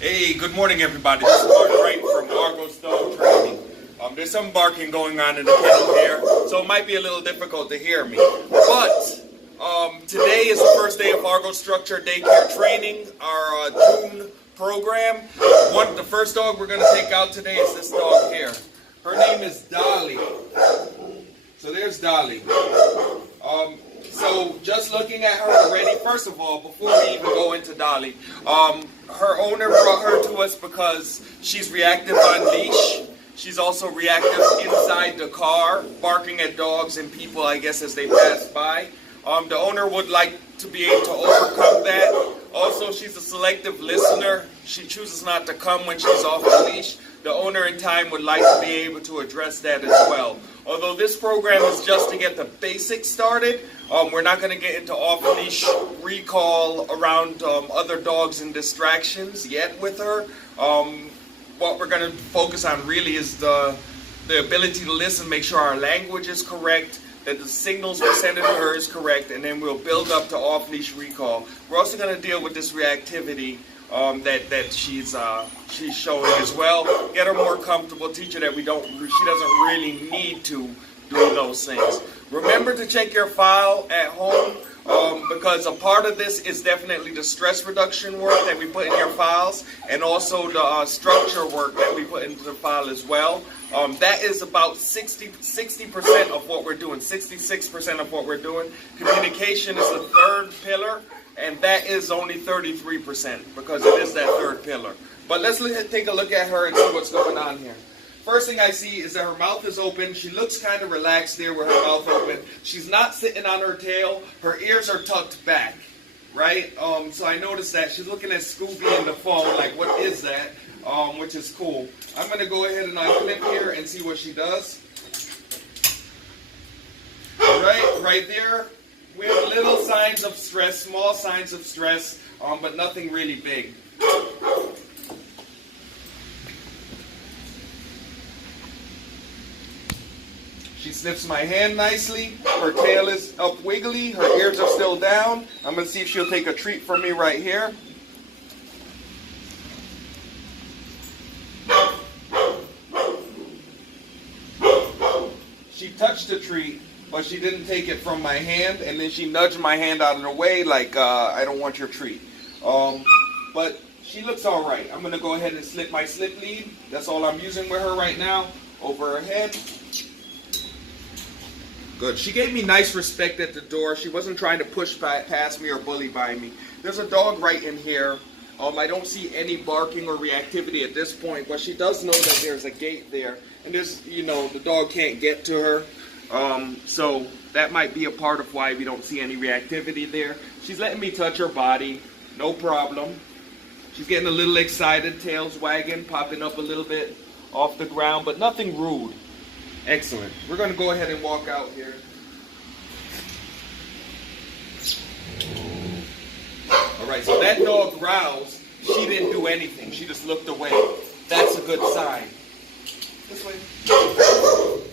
Hey, good morning everybody. This is Mark Wright from Argos Dog Training. There's some barking going on in the kennel here, so it might be a little difficult to hear me. But today is the first day of Argos Structure Daycare Training, our June program. The first dog we're going to take out today is this dog here. Her name is Dolly. So there's Dolly. So just looking at her already, first of all, before we even go into Dolly, her owner brought her to us because she's reactive on leash. She's also reactive inside the car, barking at dogs and people, I guess, as they pass by. The owner would like to be able to overcome that. Also, she's a selective listener. She chooses not to come when she's off the leash. The owner in time would like to be able to address that as well. Although this program is just to get the basics started, we're not going to get into off-leash recall around other dogs and distractions yet with her. What we're going to focus on really is the ability to listen, make sure our language is correct, that the signals we're sending to her is correct, and then we'll build up to off-leash recall. We're also going to deal with this reactivity that she's showing as well. Get her more comfortable, teach her that she doesn't really need to do those things. Remember to check your file at home because a part of this is definitely the stress reduction work that we put in your files and also the structure work that we put into the file as well. That is about 60% of what we're doing, 66% of what we're doing. Communication is the third pillar. And that is only 33% because it is that third pillar. But let's take a look at her and see what's going on here. First thing I see is that her mouth is open. She looks kind of relaxed there with her mouth open. She's not sitting on her tail. Her ears are tucked back, right? So I noticed that she's looking at Scooby in the phone like, what is that? Which is cool. I'm going to go ahead and unclip here and see what she does. All right there. We have little signs of stress, small signs of stress, but nothing really big. She sniffs my hand nicely. Her tail is up wiggly. Her ears are still down. I'm going to see if she'll take a treat from me right here. She touched the treat, but she didn't take it from my hand, and then she nudged my hand out of the way like, I don't want your treat. But she looks all right. I'm going to go ahead and slip my slip lead. That's all I'm using with her right now, over her head. Good. She gave me nice respect at the door. She wasn't trying to push past me or bully by me. There's a dog right in here. I don't see any barking or reactivity at this point, but she does know that there's a gate there. And there's, the dog can't get to her. So that might be a part of why we don't see any reactivity there. She's letting me touch her body, no problem. She's getting a little excited, tail's wagging, popping up a little bit off the ground, but nothing rude. Excellent. We're going to go ahead and walk out here. All right, so that dog growls. She didn't do anything. She just looked away. That's a good sign. This way. Good.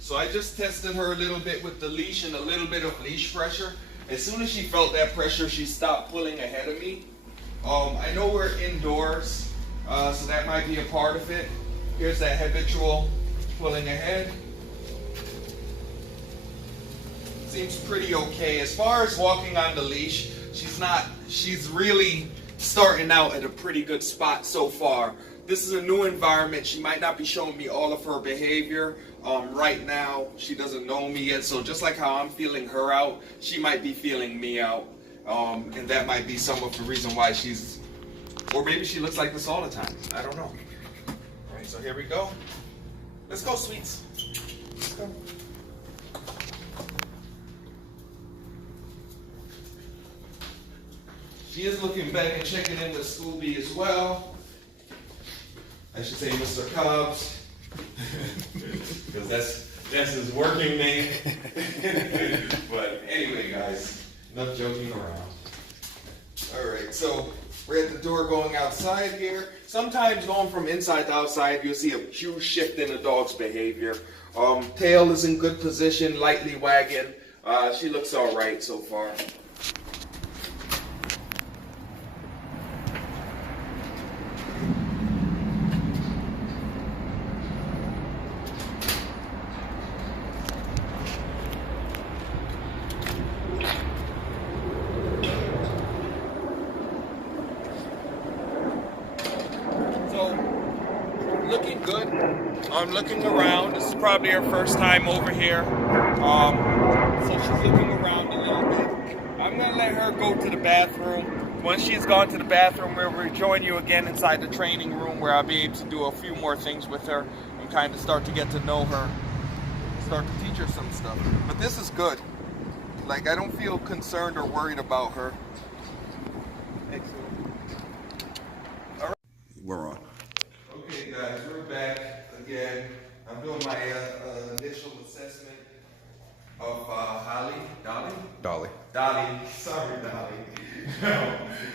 So I just tested her a little bit with the leash and a little bit of leash pressure. As soon as she felt that pressure, she stopped pulling ahead of me. I know we're indoors, so that might be a part of it. Here's that habitual pulling ahead. Seems pretty okay. As far as walking on the leash, she's really starting out at a pretty good spot so far. This is a new environment. She might not be showing me all of her behavior right now. She doesn't know me yet, so just like how I'm feeling her out, she might be feeling me out. And that might be some of the reason why or maybe she looks like this all the time. I don't know. All right, so here we go. Let's go, sweets. Let's go. She is looking back and checking in with Scooby as well. I should say Mr. Cobbs, because that's his working name. But anyway, guys, enough joking around. All right, so we're at the door going outside here. Sometimes going from inside to outside, you'll see a huge shift in the dog's behavior. Tail is in good position, lightly wagging. She looks all right so far. Looking good. I'm looking around. This is probably her first time over here. So she's looking around a little bit. I'm going to let her go to the bathroom. Once she's gone to the bathroom, we'll rejoin you again inside the training room where I'll be able to do a few more things with her and kind of start to get to know her. Start to teach her some stuff. But this is good. Like, I don't feel concerned or worried about her. Excellent. All right. We're on. Okay guys, we're back again. I'm doing my initial assessment of Dolly. Sorry, Dolly.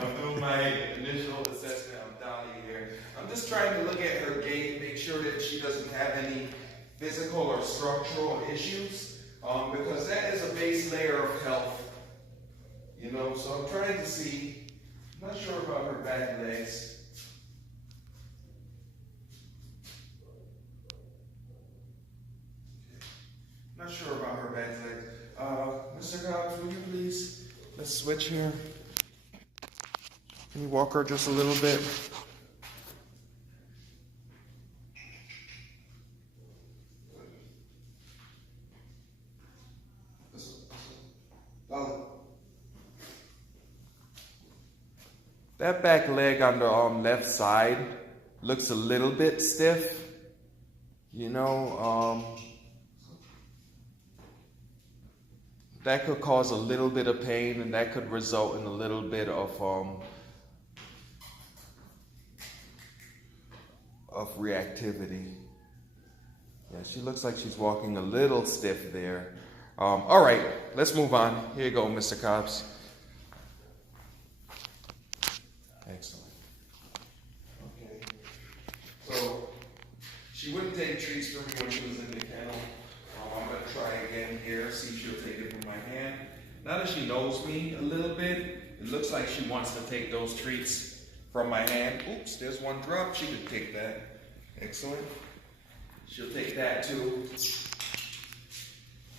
I'm doing my initial assessment of Dolly here. I'm just trying to look at her gait, make sure that she doesn't have any physical or structural issues, because that is a base layer of health. You know, so I'm trying to see. I'm not sure about her back legs. Not sure about her back legs. Mr. Cobbs, will you please? Let's switch here. Can you walk her just a little bit? That back leg on the left side looks a little bit stiff. You know, that could cause a little bit of pain, and that could result in a little bit of reactivity. Yeah, she looks like she's walking a little stiff there. All right, let's move on. Here you go, Mr. Cobbs. Excellent. Okay. So she wouldn't take treats from me when she was in the kennel. I'm going to try again here, see if she'll take it from my hand. Now that she knows me a little bit, it looks like she wants to take those treats from my hand. Oops, there's one drop. She could take that. Excellent. She'll take that too.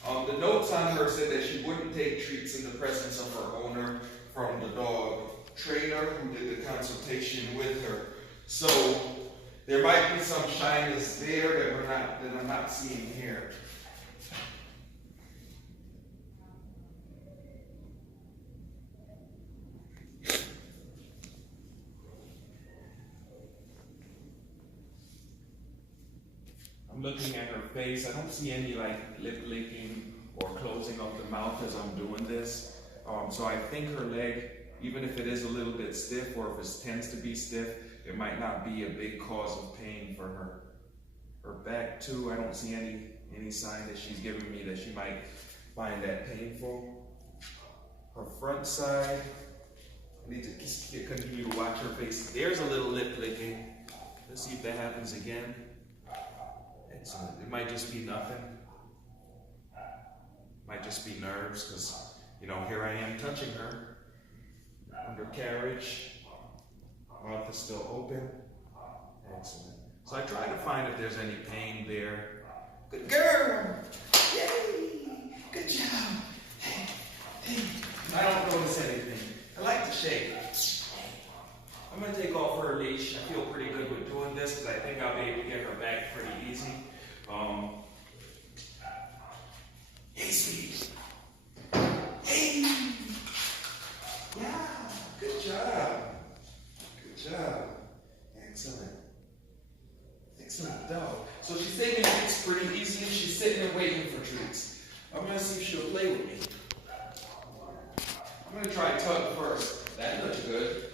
The notes on her said that she wouldn't take treats in the presence of her owner from the dog trainer who did the consultation with her. So there might be some shyness there that I'm not seeing here. I'm looking at her face. I don't see any like lip licking or closing of the mouth as I'm doing this. So I think her leg, even if it is a little bit stiff or if it tends to be stiff, it might not be a big cause of pain for her. Her back too, I don't see any sign that she's giving me that she might find that painful. Her front side, I need to continue to watch her face. There's a little lip licking. Let's see if that happens again. Excellent. It might just be nothing. Might just be nerves, because, you know, here I am touching her. Undercarriage. Mouth is still open. Excellent. So I try to find if there's any pain there. Good girl! Yay! Good job! Hey. I don't notice anything. I like to shake. I'm going to take off her leash. I feel pretty good with doing this because I think I'll be able to get her back pretty easy. Hey, sweetie. Hey! Yeah, good job. Good job. Excellent. Excellent dog. So she's taking treats pretty easy. She's sitting and waiting for treats. I'm going to see if she'll play with me. I'm going to try tug first. That looks good.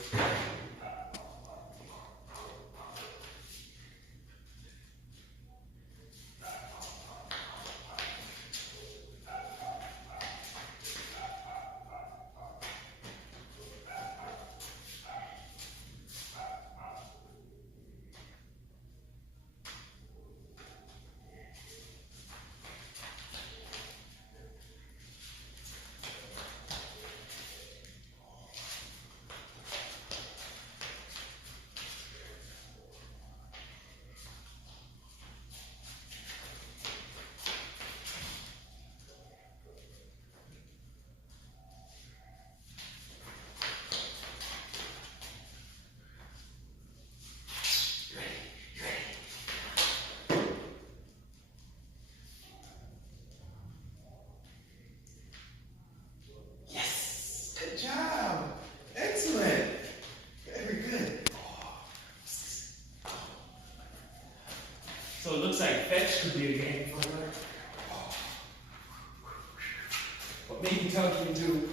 fetch could be a game for her. But maybe tugging too.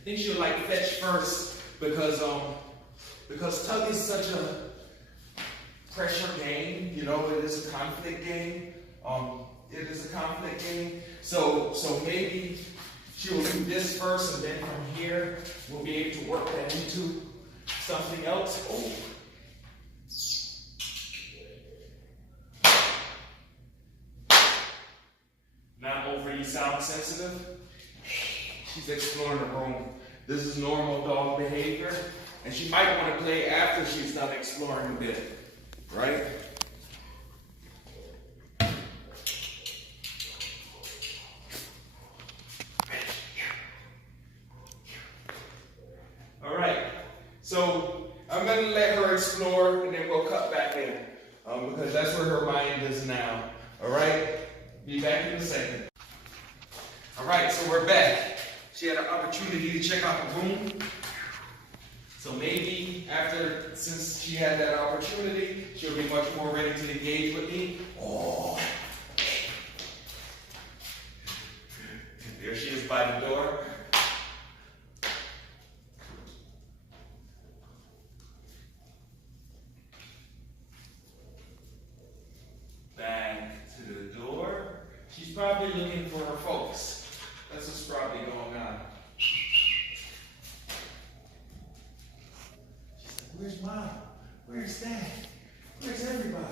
I think she'll like fetch first because tug is such a pressure game. You know, it is a conflict game. So maybe she will do this first, and then from here we'll be able to work that into something else. Oh. Not overly sound sensitive. She's exploring the room. This is normal dog behavior, and she might want to play after she's done exploring a bit, right? All right, so I'm going to let her explore, and then we'll cut back in, because that's where her mind is now. All right, be back in a second. All right, so we're back. She had an opportunity to check out the room. So maybe since she had that opportunity, she'll be much more ready to engage with me. Oh. There she is by the door. Back to the door. She's probably looking for her folks. That's what's probably going on. She's like, where's Mom? Where's Dad? Where's everybody?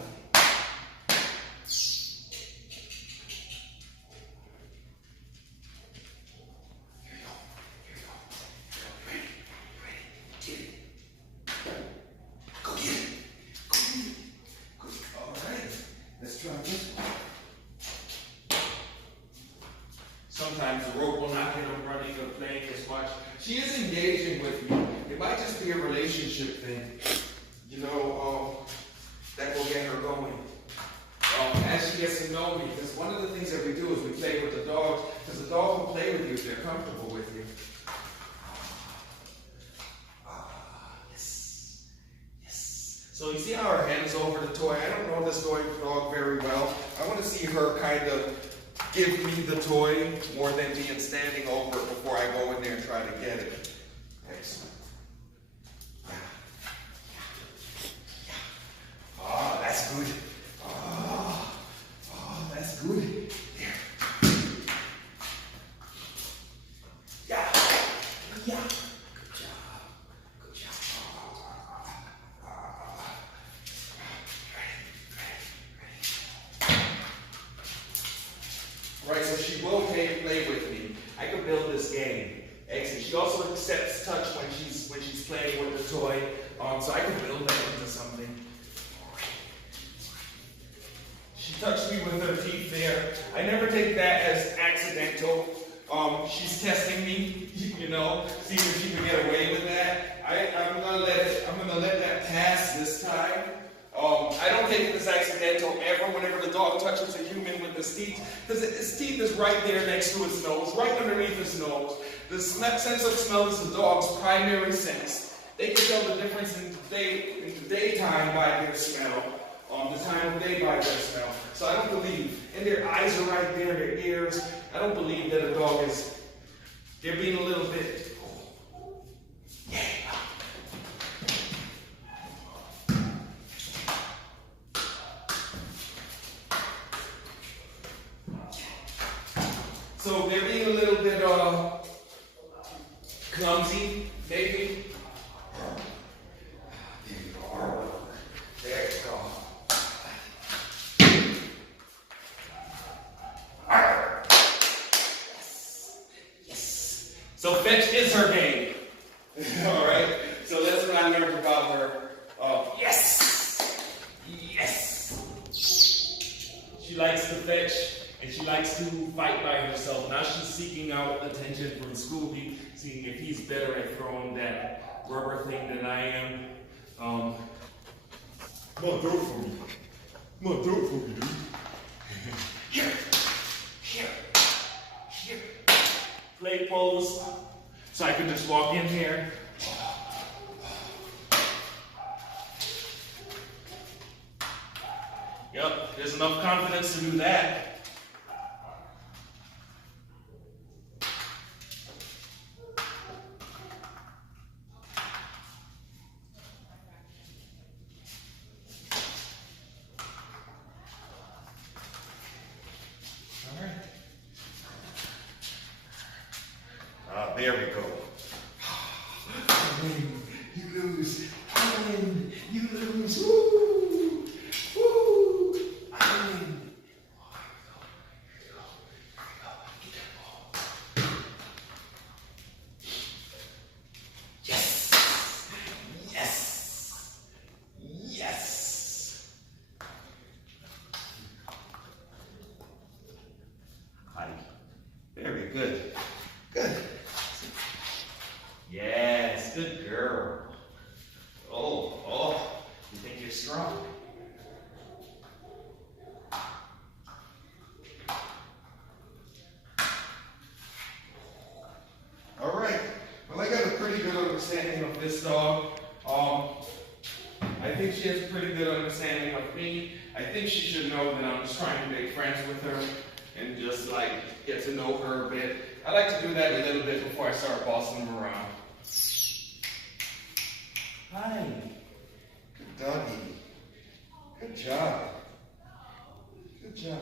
Here you go. Here you go. Ready? Get it. Go get it. Go get it. Go. All right. Let's try this one. Sometimes the rope will not get them running or playing as much. She is engaging with me. It might just be a relationship thing, you know, that will get her going. As she gets to know me, because one of the things that we do is we play with the dogs, because the dog will play with you if they're comfortable with you. Yes. Yes. So you see how her hand is over the toy? I don't know this dog very well. I want to see her kind of give me the toy more than being standing over it before I go in there and try to get it. Excellent. Oh, that's good. Oh, that's good. There. Yeah. Yeah. Good job. Good job. Right, so she will play with me. I can build this game. Excellent. She also accepts touch when she's playing with the toy. So I can build that into something. She touched me with her teeth there. I never take that as accidental. She's testing me, you know, see if she can get away with that. I'm gonna let that pass this time. I don't take it as accidental ever whenever the dog touches a human with his teeth, because his teeth is right there next to his nose, right underneath his nose. The sense of smell is the dog's primary sense. They can tell the difference in the daytime by their smell, the time of day by their smell. So I don't believe, and their eyes are right there, their ears. I don't believe that a dog they're being a little bit, yeah. So they're being a little bit clumsy, maybe. There you go. There you go. Yes. Yes. So fetch is her game. All right. So that's what I learned about her. Yes. Yes. She likes to fetch. And she likes to fight by herself. Now she's seeking out attention from Scooby, seeing if he's better at throwing that rubber thing than I am. Come on, throw it for me. Come on, throw it for me, dude. Here. Play pose. So I can just walk in here. Yep, there's enough confidence to do that. There we go. You lose. You lose. Woo! Woo! I win. Yes! Yes! Yes! Hi. Very good. Good. Yes, good girl. Oh, you think you're strong? All right. Well, I got a pretty good understanding of this dog. I think she has a pretty good understanding of me. I think she should know that I'm just trying to make friends with her and just like get to know her a bit. I like to do that a little bit before I start bossing them around. Hi. Good doggy. Good job. Good job.